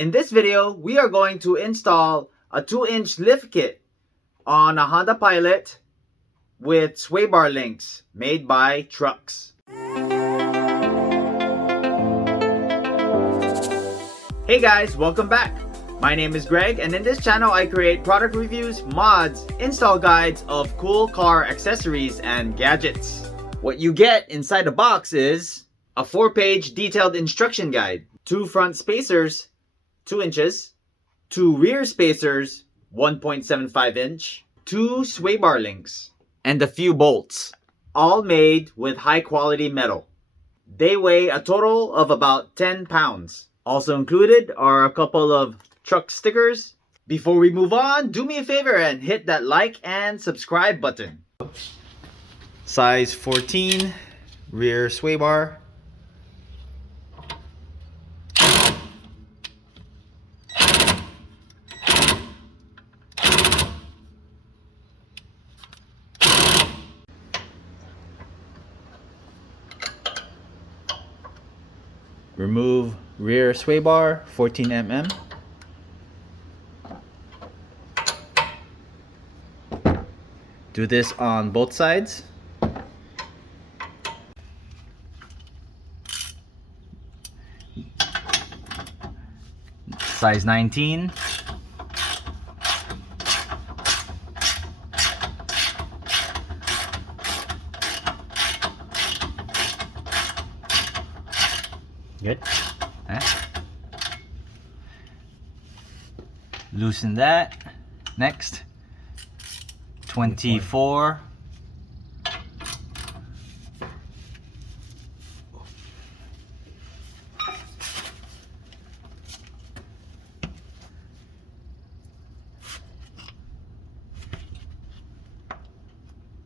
In this video, we are going to install a 2-inch lift kit on a Honda Pilot with sway bar links made by Truxxx. Hey guys, welcome back. My name is Greg, and in this channel I create product reviews, mods, install guides of cool car accessories and gadgets. What you get inside the box is a 4-page detailed instruction guide, 2 front spacers, 2 inches, 2 rear spacers, 1.75 inch, 2 sway bar links, and a few bolts, all made with high quality metal. They weigh a total of about 10 pounds. Also included are a couple of Truxxx stickers. Before we move on, do me a favor and hit that like and subscribe button. Size 14 rear sway bar. Remove rear sway bar, 14 mm. Do this on both sides. Size 19. Good. Loosen that. Next. 24.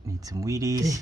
Need some Wheaties.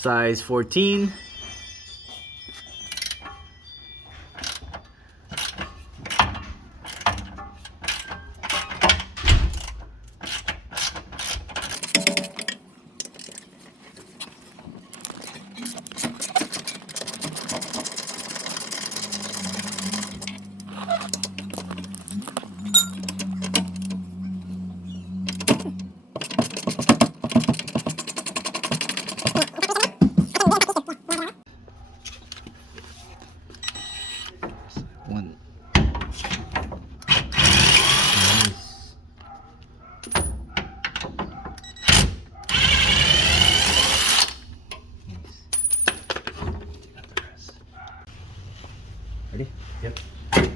Size 14. Ready? Yep. I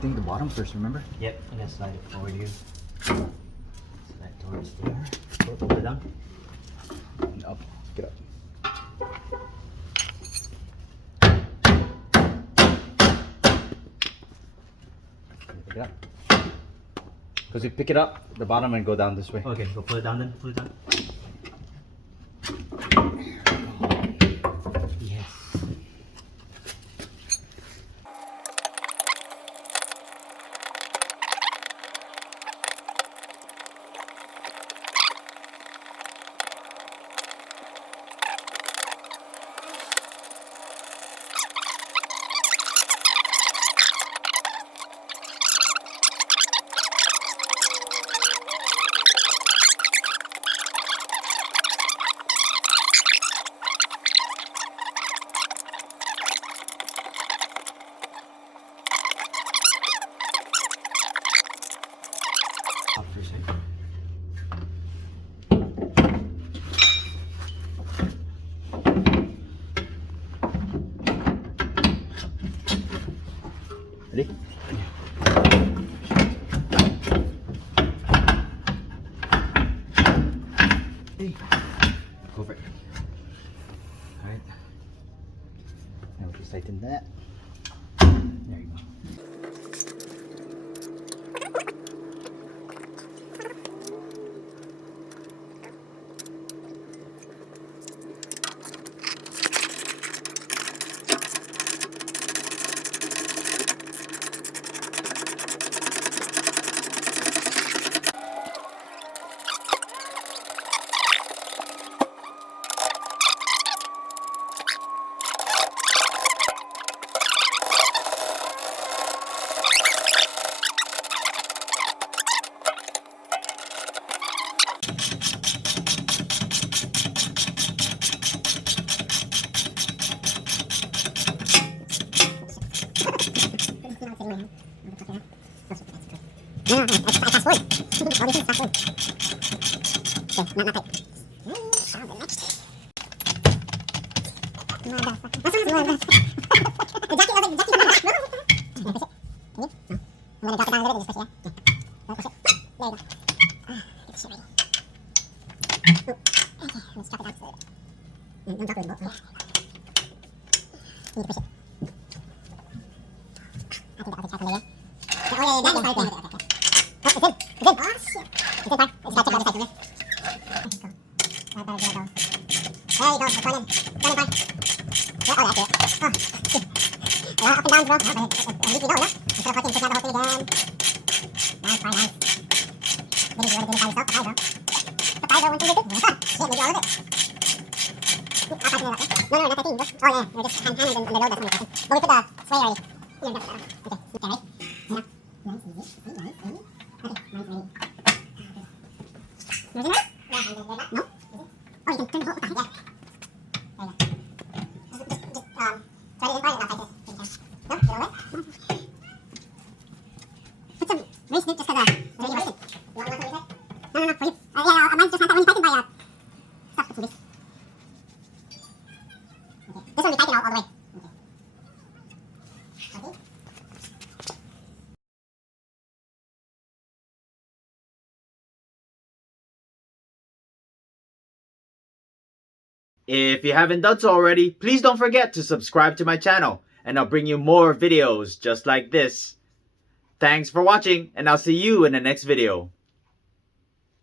think the bottom first, remember? Yep, I'm gonna slide it forward here. Slide towards there. Pull it down. And up. Get up. Pick it up. Because you pick it up, the bottom and go down this way. Okay, go pull it down then. Pull it down. Yes. Ready? Hey. Go for it. Alright. Now we'll just tighten that. There you go. No, I fast forward. All these things fast forward. Okay, not tight. Next. Motherfucker. What's wrong with the Jackie, I was like, Jackie, no. Push it. Can you? No. I'm gonna drop it down a little bit and just push it, yeah. Don't push it. There you go. Get the shit ready. Ooh. Okay, let's drop it down just a little bit. Don't drop it in the boat. You need to push it. I think I'll take that from there. Oh, yeah, that is part of it. Okay. Oh, it's in. It's in. Oh, shit. It's in, fine. It's got to check out this side from here. There you go. There you go. It's going in. It's going in, fine. Yeah, oh, that's it. Oh, shit. A lot of up and downs, bro. Yeah, but at least we know, yeah? Instead of fucking pushing out the whole thing again. Nice, fine, nice. Didn't you want to do this by yourself? Hi, bro. Hi, bro. 1, 2, 3. Shit, maybe all of it. I'll tighten it up, yeah? No, not tightening, bro. Oh, yeah. We're just hand in the load that's going to be tightened. But we put the sway already. Yeah, that's okay. Okay, right? Yeah. Nice, easy. Nice, easy. Okay, mine's ready. Is it now? Yeah, no? Oh, you can turn the whole thing, yeah. There you go. Just try to inquire it, I'll tighten it. No? Get all wet? Put some race nip just because it's already roasted. You want some inside? No, for you. Yeah, mine's just not that when you tighten by stuff, put some grease. Okay. This one we tighten all the way. Okay. Okay. If you haven't done so already, please don't forget to subscribe to my channel, and I'll bring you more videos just like this. Thanks for watching, and I'll see you in the next video.